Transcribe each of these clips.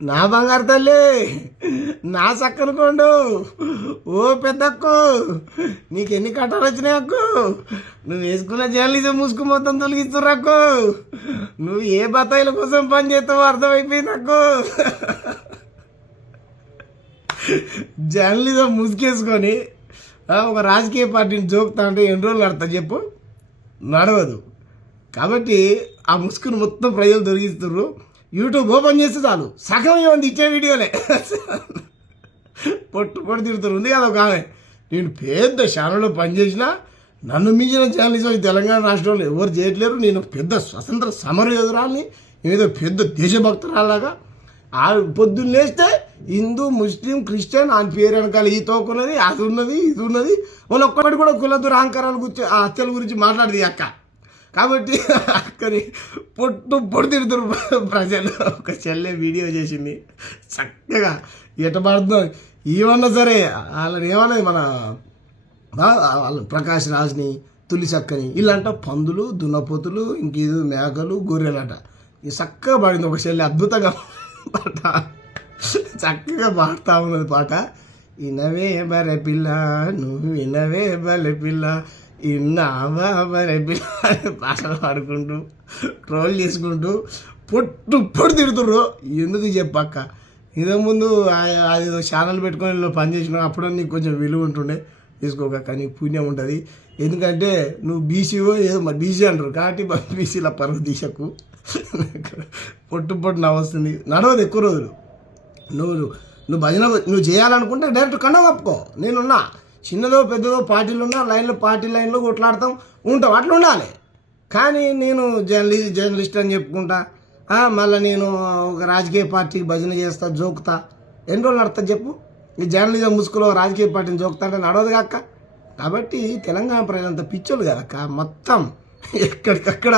నా బంగారు తల్లి, నా చక్కనుకోండు, ఓ పెద్దక్కు, నీకు ఎన్ని కట్టాలు వచ్చినాయి అక్కు, నువ్వు వేసుకున్న జర్నలిజం ముసుగు మొత్తం తొలగిస్తుర్రక్కు, నువ్వు ఏ బత్తాయిల కోసం పని చేస్తావో అర్థమైపోయింది అక్కు. జర్నలిజం ముసుగేసుకొని ఒక రాజకీయ పార్టీని జోకుతా అంటే ఎన్ని రోజులు కడతా చెప్పు, నడవదు. కాబట్టి ఆ ముసుగును మొత్తం ప్రజలు దొరికిస్తుర్రు. యూట్యూబ్ ఓపెన్ చేస్తే చాలు సగం ఏమంది ఇచ్చే వీడియోలే పొట్టు తిడుతున్నారు. ఉంది కదా ఒక ఆమె, నేను పెద్ద ఛానల్లో పనిచేసిన, నన్ను మించిన జర్నలిజం ఈ తెలంగాణ రాష్ట్రంలో ఎవరు చేయట్లేరు, నేను పెద్ద స్వతంత్ర సమర యోధురాల్ని, ఏదో పెద్ద దేశభక్తురాలాగా పొద్దున్న లేస్తే హిందూ ముస్లిం క్రిస్టియన్ అని పేరు వెనకాల ఈ తోకున్నది, అది ఉన్నది, ఇది ఉన్నది, వాళ్ళు ఒక్కటి కూడా కుల దురాంకరాల గురించి ఆ హత్యల గురించి మాట్లాడేది అక్క. కాబట్టి అక్కని పొట్టు తిడుతున్నారు ప్రజలు. ఒక చెల్లె వీడియో చేసింది చక్కగా, ఎట పడుతుందో ఏమన్నా సరే వాళ్ళని ఏమన్నా మన వాళ్ళ ప్రకాష్ రాజ్ని, తులి చక్కని ఇలాంట పందులు, దున్నపోతులు, ఇంకేదో మేకలు, గొర్రెలంట. ఈ చక్కగా పాడింది ఒక చెల్లె, అద్భుతంగా పాట చక్కగా పాడుతూ ఉన్నది పాట. ఇనవే బరే పిల్ల, నువ్వు వినవే బలే పిల్ల, ఇన్నావా బరే పిల్ల పాటలు పాడుకుంటూ ట్రోల్ చేసుకుంటూ పొట్టు తిడుతుర్రు. ఎందుకు చెప్పక్క, ఇదే ముందు అది ఛానల్ పెట్టుకొని పని చేసిన అప్పుడు నీకు కొంచెం విలువ ఉంటుండే, తీసుకోక, కానీ పుణ్యం ఉంటుంది. ఎందుకంటే నువ్వు బీసీఓ ఏదో మరి బీసీ అంటారు కాబట్టి బీసీల పరువు తీసకు. పొట్టు నవ్వొస్తుంది, నడవదు ఎక్కువ రోజులు. నువ్వు భజన నువ్వు చేయాలనుకుంటే డైరెక్ట్ కండ కప్పుకో, నేనున్నా, చిన్నదో పెద్దదో పార్టీలు ఉన్నా పార్టీ లైన్లో కొట్లాడతాం ఉంటాం, అట్లా ఉండాలి. కానీ నేను జర్నలిస్ట్ అని చెప్పుకుంటా, మళ్ళీ నేను ఒక రాజకీయ పార్టీకి భజన చేస్తా, జోకుతా, ఎన్ని రోజులు నడుస్తా చెప్పు? ఈ జర్నలిజం ముసుగులో రాజకీయ పార్టీని జోకుతా అంటే నడవదు కాక. కాబట్టి తెలంగాణ ప్రజలంతా పిచ్చోళ్ళు కదక్క, మొత్తం ఎక్కడికక్కడ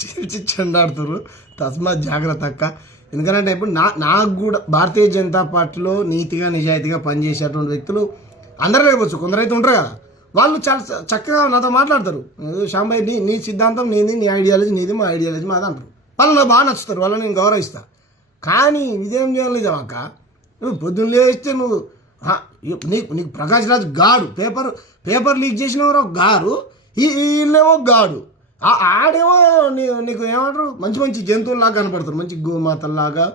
చీల్చి చెండాడుతున్నారు. తస్మాత్ జాగ్రత్త అక్క. ఎందుకంటే ఇప్పుడు నాకు కూడా భారతీయ జనతా పార్టీలో నీతిగా నిజాయితీగా పనిచేసేటువంటి వ్యక్తులు అందరూ లేకపోవచ్చు, కొందరైతే ఉంటారు కదా, వాళ్ళు చాలా చక్కగా నాతో మాట్లాడతారు. శాంబాయ్ నీ సిద్ధాంతం నీది, నీ ఐడియాలజీ నీది, మా ఐడియాలజీ మాది అంటారు. వాళ్ళు నాకు బాగా నచ్చుతారు, వాళ్ళని నేను గౌరవిస్తా. కానీ ఇదేం జర్నలిజం అక్క, నువ్వు పొద్దున్న లేస్తే నువ్వు నీకు ప్రకాష్ రాజ్ గాడు పేపర్ లీక్ చేసినవారు ఒక గారు, వీళ్ళేమో గాడు, ఆడేమో నీకు ఏమంటారు మంచి జంతువుల్లాగా కనపడతారు, మంచి గోమాతల్లాగా,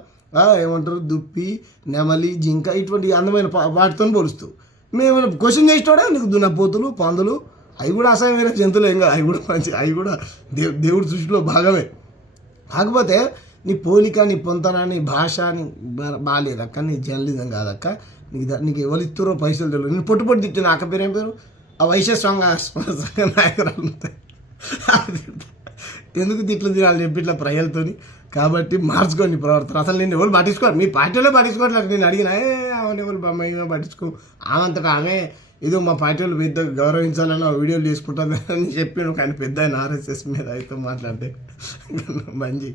ఏమంటారు దుప్పి, నెమలి, జింక ఇటువంటి అందమైన వాటితో పోలుస్తూ. మేము క్వశ్చన్ చేసేటోడే నీకు దున్నపోతులు, పందులు, అవి కూడా అసహ్యమైన జంతువులు ఏం కాదు, అవి కూడా దేవుడి సృష్టిలో భాగమే. కాకపోతే నీ పోలిక, నీ పొంతన, నీ భాష నీ బాగాలేదక్క, నీ జర్నలిజం కాదక్క. నీకు ఎవరు ఇస్తారో పైసలు తెలియదు. నేను పొట్టు తిట్టిన అక్క పేరు ఏం పేరు, ఆ వైశ్య సంఘ నాయకురాలు ఉంటాయి, ఎందుకు తిట్లు తినాలి చెప్పి ఇట్లా ప్రజలతో. కాబట్టి మార్చుకోండి ప్రవర్తన. అసలు నేను ఎవరు పట్టించుకోరు, మీ పార్టీలో పట్టించుకోవట్లేదు. నేను అడిగినా ఆమె ఎవరు మేమే పట్టించుకో, ఆమెంతటా ఆమె ఏదో మా పార్టీ వాళ్ళు పెద్ద గౌరవించాలని వీడియోలు చేసుకుంటుంది అని చెప్పి ఆయన పెద్ద ఆయన ఆర్ఎస్ఎస్ మీద అయితే మాట్లాడితే మంచి